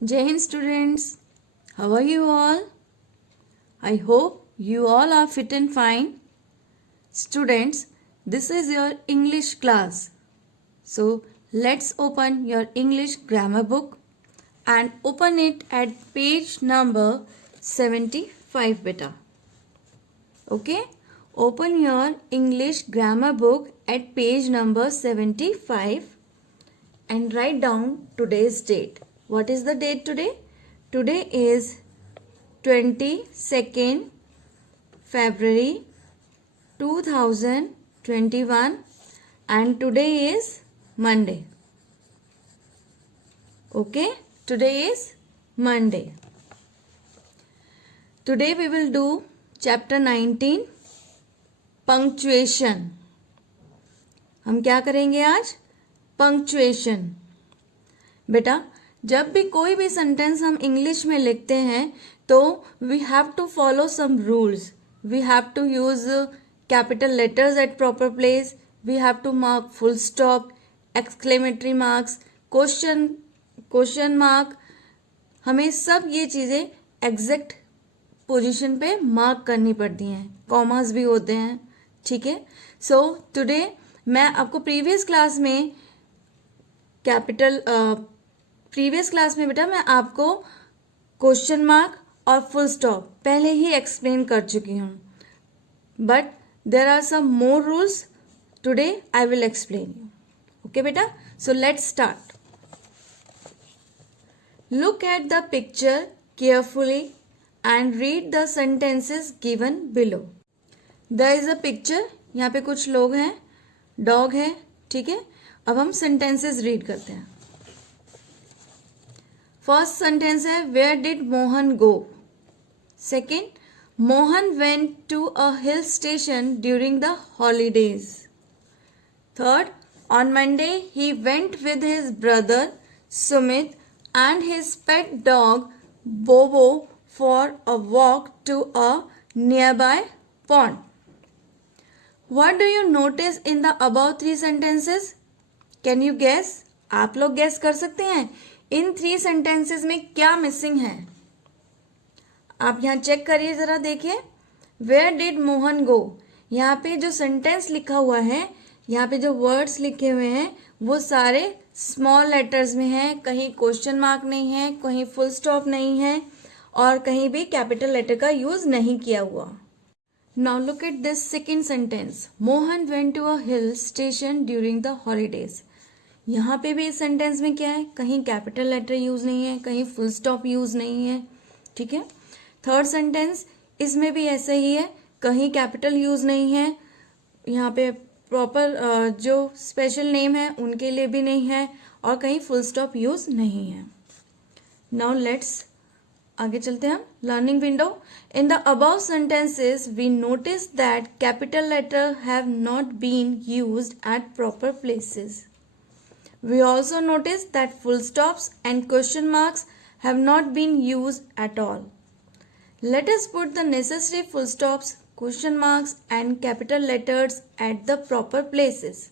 Jai Hind students, how are you all? I hope you all are fit and fine. Students, this is your English class. So let's open your English grammar book and open it at page number 75 beta. Okay? Open your English grammar book at page number 75 and write down today's date. What is the date today? Today is 22nd February 2021 and today is Monday. Okay, today is Monday. Today we will do chapter 19 punctuation. हम क्या करेंगे आज? Punctuation. बेटा जब भी कोई भी sentence हम इंग्लिश में लिखते हैं तो we have to follow some rules. We have to use capital letters at proper place. We have to mark full stop, exclamatory marks, question mark. हमें सब ये चीज़ें एग्जैक्ट पोजीशन पे मार्क करनी पड़ती हैं. कॉमास भी होते हैं. ठीक है. सो टुडे मैं आपको प्रीवियस क्लास में बेटा मैं आपको क्वेश्चन मार्क और फुल स्टॉप पहले ही एक्सप्लेन कर चुकी हूँ. But there are some more rules. Today I will explain you. Okay बेटा. So let's start. Look at the picture carefully and read the sentences given below. There is a picture. यहाँ पे कुछ लोग हैं, dog है. ठीक है. अब हम सेंटेंसेस रीड करते हैं. फर्स्ट सेंटेंस है where did Mohan go. Second, Mohan went to a hill station during the holidays. Third, on Monday he went with his brother Sumit and his pet dog Bobo for a walk to a nearby pond. What do you notice in the above three sentences? Can you guess? आप लोग guess कर सकते हैं इन 3 sentences में क्या missing है. आप यहाँ चेक करिए जरा, देखिए. Where did Mohan go? यहाँ पे जो सेंटेंस लिखा हुआ है, यहाँ पे जो वर्ड्स लिखे हुए हैं वो सारे स्मॉल लेटर्स में हैं. कहीं क्वेश्चन मार्क नहीं है, कहीं फुल स्टॉप नहीं है और कहीं भी कैपिटल लेटर का यूज नहीं किया हुआ. Now look at this second sentence. Mohan went to a hill station during the holidays. यहाँ पे भी इस सेंटेंस में क्या है? कहीं कैपिटल लेटर यूज नहीं है, कहीं फुल स्टॉप यूज नहीं है. ठीक है. थर्ड सेंटेंस इसमें भी ऐसा ही है. कहीं कैपिटल यूज नहीं है, यहाँ पे प्रॉपर जो स्पेशल नेम है उनके लिए भी नहीं है और कहीं फुल स्टॉप यूज नहीं है. नाउ लेट्स आगे चलते हैं हम. Learning window. In the above sentences we notice that capital letter have not been used at proper places. We also notice that full stops and question marks have not been used at all. Let us put the necessary full stops, question marks and capital letters at the proper places.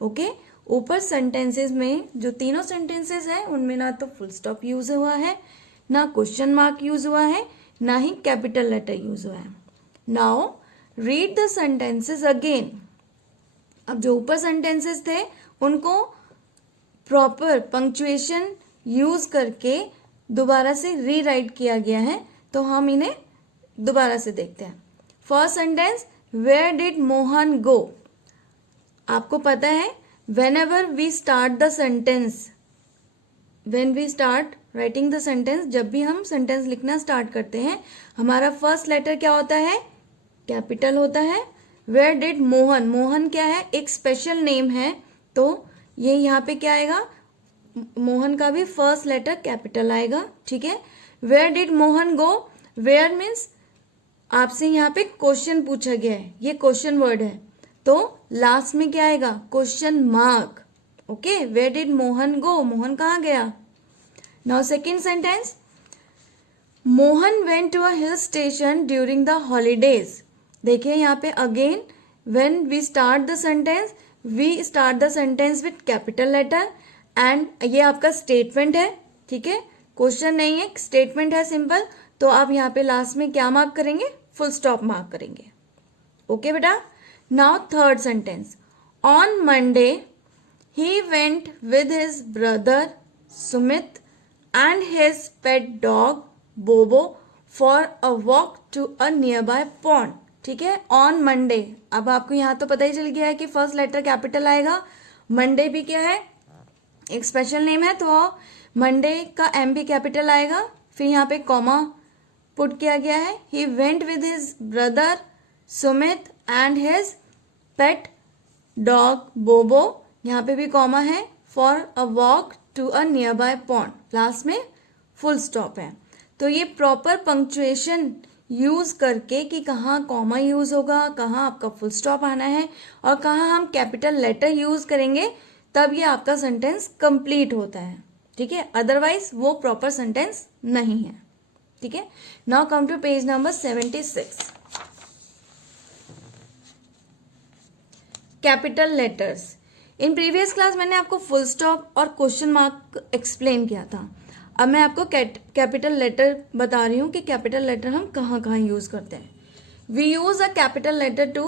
Okay. ऊपर sentences में जो तीनों sentences हैं उनमें ना तो full stop use हुआ है, ना क्वेश्चन मार्क यूज हुआ है, ना ही कैपिटल लेटर यूज हुआ है. Now read the sentences again. अब जो ऊपर सेंटेंसेस थे उनको प्रॉपर पंक्चुएशन यूज करके दोबारा से रीराइट किया गया है, तो हम इन्हें दोबारा से देखते हैं. First sentence where did Mohan go. आपको पता है whenever we start the sentence, when we start writing the sentence, जब भी हम सेंटेंस लिखना स्टार्ट करते हैं हमारा फर्स्ट लेटर क्या होता है? कैपिटल होता है. वेयर डिड मोहन, मोहन क्या है? एक स्पेशल नेम है, तो ये यहाँ पे क्या आएगा? मोहन का भी फर्स्ट लेटर कैपिटल आएगा. ठीक है. Where did Mohan go. Where means आपसे यहाँ पे क्वेश्चन पूछा गया है, ये क्वेश्चन वर्ड है, तो लास्ट में क्या आएगा? Question mark. Okay. Where did Mohan go. Mohan कहाँ गया? Now second sentence Mohan went to a hill station during the holidays. देखिए यहाँ पे again when we start the sentence, we start the sentence with capital letter and ये आपका statement है. ठीक है. क्वेश्चन नहीं है, स्टेटमेंट है सिंपल, तो आप यहाँ पे लास्ट में क्या मार्क करेंगे, फुल स्टॉप मार्क करेंगे। ओके बेटा, now third sentence, on Monday he went with his brother Sumit and his pet dog Bobo for a walk to a nearby pond. ठीक है, ऑन मंडे, अब आपको यहाँ तो पता ही चल गया है कि फर्स्ट लेटर कैपिटल आएगा, मंडे भी क्या है, एक स्पेशल नेम है, तो मंडे का एम भी कैपिटल आएगा, फिर यहाँ पे कॉमा पुट किया गया है, he went with his brother Sumit and his pet dog Bobo, यहाँ पे भी कॉमा है, for a walk to a nearby pond, last में फुल स्टॉप है। तो ये प्रॉपर पंक्चुएशन यूज करके कि कहाँ कॉमा यूज होगा, कहाँ आपका फुल स्टॉप आना है और कहाँ हम कैपिटल लेटर यूज करेंगे, तब ये आपका सेंटेंस कंप्लीट होता है। ठीक है, अदरवाइज वो प्रॉपर सेंटेंस नहीं है। ठीक है, now come to page number 76, capital letters. In previous class मैंने आपको फुल स्टॉप और क्वेश्चन मार्क एक्सप्लेन किया था। अब मैं आपको कैपिटल लेटर बता रही हूँ कि कैपिटल लेटर हम कहाँ कहाँ यूज करते हैं। We use a capital letter to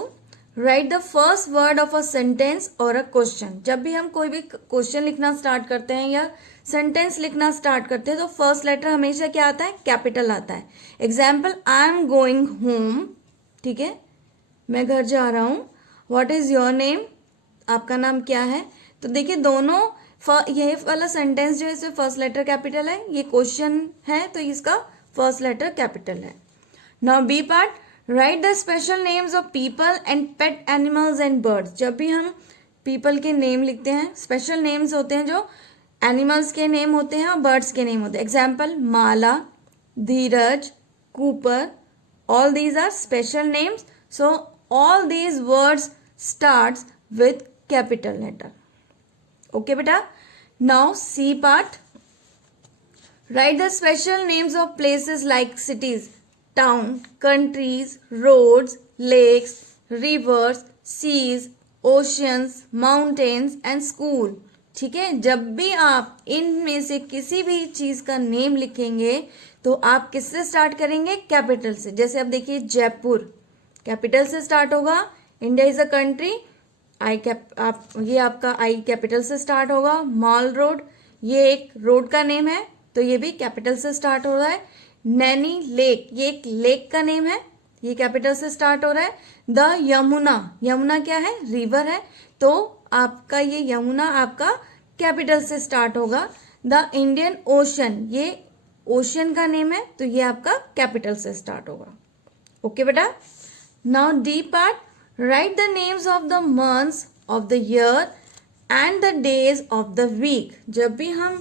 write the first word of a sentence और अ क्वेश्चन। जब भी हम कोई भी क्वेश्चन लिखना स्टार्ट करते हैं या सेंटेंस लिखना स्टार्ट करते हैं तो फर्स्ट लेटर हमेशा क्या आता है, कैपिटल आता है। Example, I am going home, ठीक है, मैं घर जा रहा हूँ। व्हाट इज योर नेम, आपका नाम क्या है। तो देखिए दोनों ये वाला सेंटेंस जो है इसमें फर्स्ट लेटर कैपिटल है, ये क्वेश्चन है तो इसका फर्स्ट लेटर कैपिटल है। Now B part, write the special names of people and pet animals and birds. जब भी हम पीपल के नेम लिखते हैं, स्पेशल नेम्स होते हैं जो एनिमल्स के नेम होते हैं और बर्ड्स के नेम होते हैं। Example, Mala, Dheeraj, Cooper, all these are special names, so all these words starts with capital letter. Okay beta, now C part, write the special names of places like cities, town, countries, roads, lakes, rivers, seas, oceans, mountains and school. ठीक है, जब भी आप इनमें से किसी भी चीज का नेम लिखेंगे तो आप किससे स्टार्ट करेंगे, कैपिटल से। जैसे अब देखिए जयपुर कैपिटल से स्टार्ट होगा, इंडिया इज अ कंट्री, ये आपका आई कैपिटल से स्टार्ट होगा। मॉल रोड, ये एक रोड का नेम है तो ये भी कैपिटल से स्टार्ट हो रहा है। नैनी लेक, ये एक लेक का नेम है, ये कैपिटल से स्टार्ट हो रहा है। द यमुना, यमुना क्या है, रिवर है, तो आपका ये यमुना आपका कैपिटल से स्टार्ट होगा। द इंडियन ओशन, ये ओशन का नेम है तो ये आपका कैपिटल से स्टार्ट होगा। ओके बेटा, now D part, write the names of the months of the year and the days of the week. जब भी हम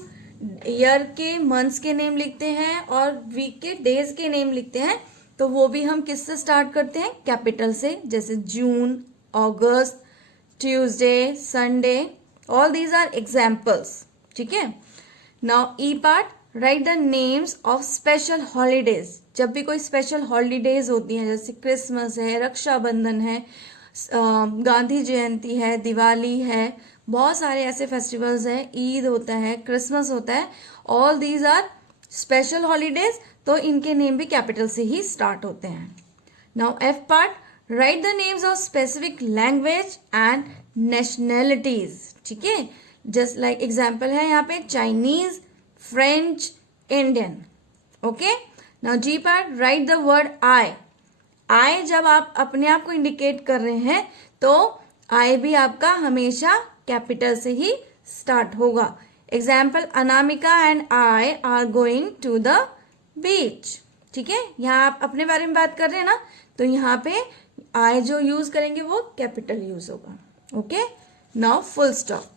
ईयर के मंथ्स के नेम लिखते हैं और वीक के डेज के नेम लिखते हैं तो वो भी हम किससे स्टार्ट करते हैं, कैपिटल से। जैसे June, August, Tuesday, Sunday, all these are examples. ठीक है, now E part, write the names of special holidays. जब भी कोई स्पेशल हॉलीडेज होती हैं, जैसे क्रिसमस है, रक्षाबंधन है, गांधी जयंती है, दिवाली है, बहुत सारे ऐसे फेस्टिवल्स हैं, ईद होता है, क्रिसमस होता है, all these are special holidays, तो इनके नेम भी कैपिटल से ही स्टार्ट होते हैं। Now F part, write the names of specific language and nationalities. ठीक है, जस्ट लाइक एग्जाम्पल है यहाँ पे Chinese, French, Indian. Okay, now G part, write the word I. I जब आप अपने आप को इंडिकेट कर रहे हैं तो आई भी आपका हमेशा कैपिटल से ही स्टार्ट होगा। Example, Anamika and I are going to the beach. ठीक है, यहाँ आप अपने बारे में बात कर रहे हैं ना, तो यहाँ पे आई जो यूज करेंगे वो कैपिटल यूज होगा। Okay, now full stop.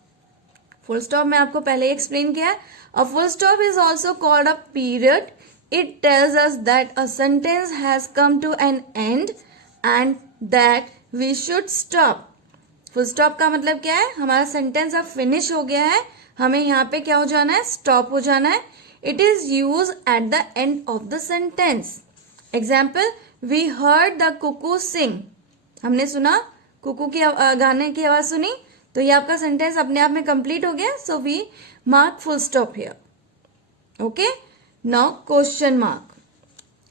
Full stop मैं आपको पहले ही एक्सप्लेन किया है। A full stop is also called a period. It tells us that a sentence has come to an end and that we should stop. Full stop का मतलब क्या है, हमारा सेंटेंस अब फिनिश हो गया है, हमें यहाँ पे क्या हो जाना है, स्टॉप हो जाना है। It is used at the end of the sentence. Example, we heard the cuckoo sing. हमने सुना कुकू की गाने की आवाज सुनी, तो ये आपका सेंटेंस अपने आप में कंप्लीट हो गया। So we mark full stop here. Okay. Now question mark.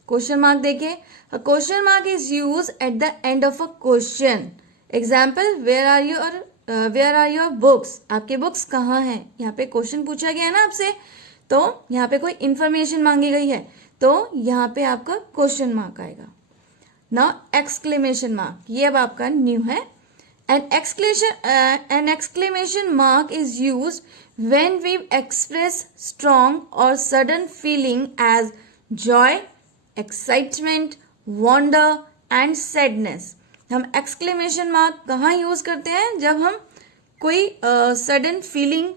Question mark देखिए, a question mark is use at the end of a question. Example, where are your books. आपके बुक्स कहाँ हैं. यहाँ पे क्वेश्चन पूछा गया है ना आपसे, तो यहाँ पे कोई इंफॉर्मेशन मांगी गई है, तो यहाँ पे आपका क्वेश्चन मार्क आएगा. नाउ एक्सक्लेमेशन मार्क, ये अब आपका न्यू है. An exclamation mark is used when we express strong or sudden feeling as joy, excitement, wonder and sadness. हम exclamation mark कहाँ यूज करते हैं, जब हम कोई सडन फीलिंग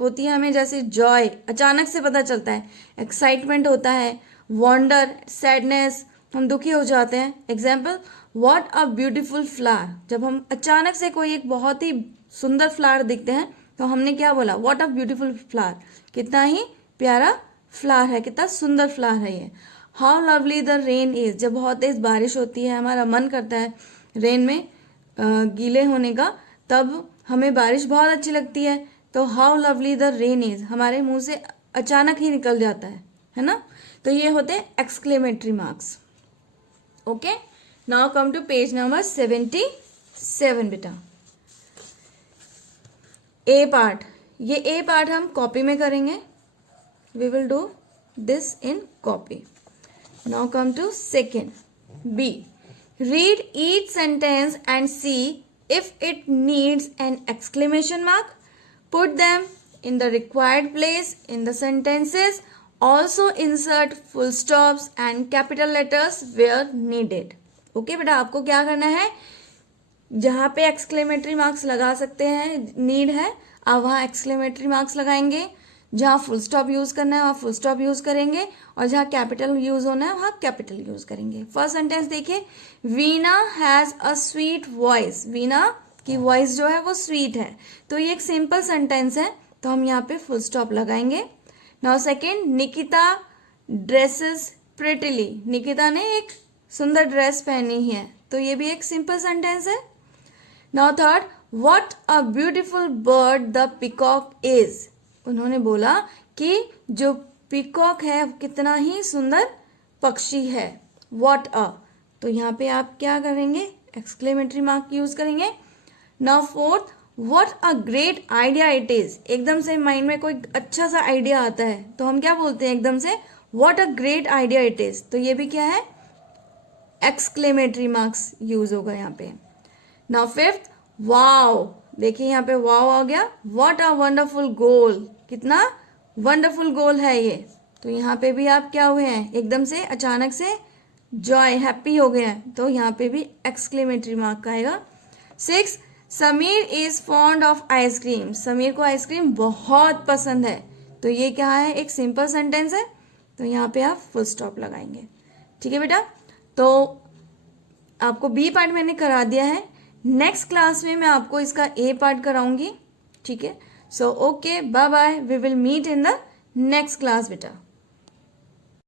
होती है हमें, जैसे जॉय अचानक से पता चलता है, एक्साइटमेंट होता है, वॉन्डर सैडनेस हम दुखी हो जाते हैं. Example, what a beautiful flower. जब हम अचानक से कोई एक बहुत ही सुंदर फ्लावर दिखते हैं तो हमने क्या बोला, वॉट अ ब्यूटिफुल फ्लावर. कितना ही प्यारा फ्लावर है, कितना सुंदर फ्लावर है ये. How lovely the rain is. जब बहुत तेज बारिश होती है, हमारा मन करता है रेन में गीले होने का, तब हमें बारिश बहुत अच्छी लगती है. तो how lovely the rain is हमारे मुंह से अचानक ही निकल जाता है ना. तो ये होते हैं exclamatory marks. Okay, now come to page number 77 बेटा. ए पार्ट, ये ए पार्ट हम कॉपी में करेंगे. We will do this in copy. Now come to second B. Read each sentence and see if it needs an exclamation mark. Put them in the required place in the sentences. Also insert full stops and capital letters where needed. Okay बेटा, आपको क्या करना है, जहाँ पे exclamatory marks लगा सकते हैं, नीड है, आप वहाँ एक्सक्लेमेटरी मार्क्स लगाएंगे. जहाँ फुल स्टॉप यूज करना है वहाँ फुल स्टॉप यूज करेंगे, और जहाँ कैपिटल यूज होना है वहाँ कैपिटल यूज करेंगे. फर्स्ट सेंटेंस देखिए, Veena has a sweet voice. Veena की वॉइस जो है वो स्वीट है, तो ये एक सिंपल सेंटेंस है, तो हम यहाँ पे फुल स्टॉप लगाएंगे. Now second, Nikita dresses prettily. Nikita ने एक सुंदर ड्रेस पहनी है, तो ये भी एक सिंपल सेंटेंस है. Now third, what a beautiful bird the peacock is. उन्होंने बोला कि जो पिकॉक है कितना ही सुंदर पक्षी है. व्हाट अ, तो यहाँ पे आप क्या करेंगे, एक्सक्लेमेटरी मार्क यूज करेंगे. Now fourth, what a great idea it is. एकदम से माइंड में कोई अच्छा सा आइडिया आता है तो हम क्या बोलते हैं एकदम से, what a great idea it is. तो ये भी क्या है, एक्सक्लेमेटरी मार्क्स यूज होगा यहाँ पे. Now fifth, wow. देखिए यहाँ पे वाओ आ गया. व्हाट अ वंडरफुल गोल. कितना वंडरफुल गोल है ये. तो यहाँ पे भी आप क्या हुए हैं, एकदम से अचानक से जॉय हैप्पी हो गए हैं, तो यहाँ पे भी एक्सक्लेमेटरी मार्क आएगा. 6, Sameer is fond of ice cream. Sameer को आइसक्रीम बहुत पसंद है, तो ये क्या है, एक सिंपल सेंटेंस है, तो यहाँ पे आप फुल स्टॉप लगाएंगे. ठीक है बेटा, तो आपको बी पार्ट मैंने करा दिया है. नेक्स्ट क्लास में मैं आपको इसका ए पार्ट कराऊंगी. ठीक है, so okay, bye bye, we will meet in the next class बेटा.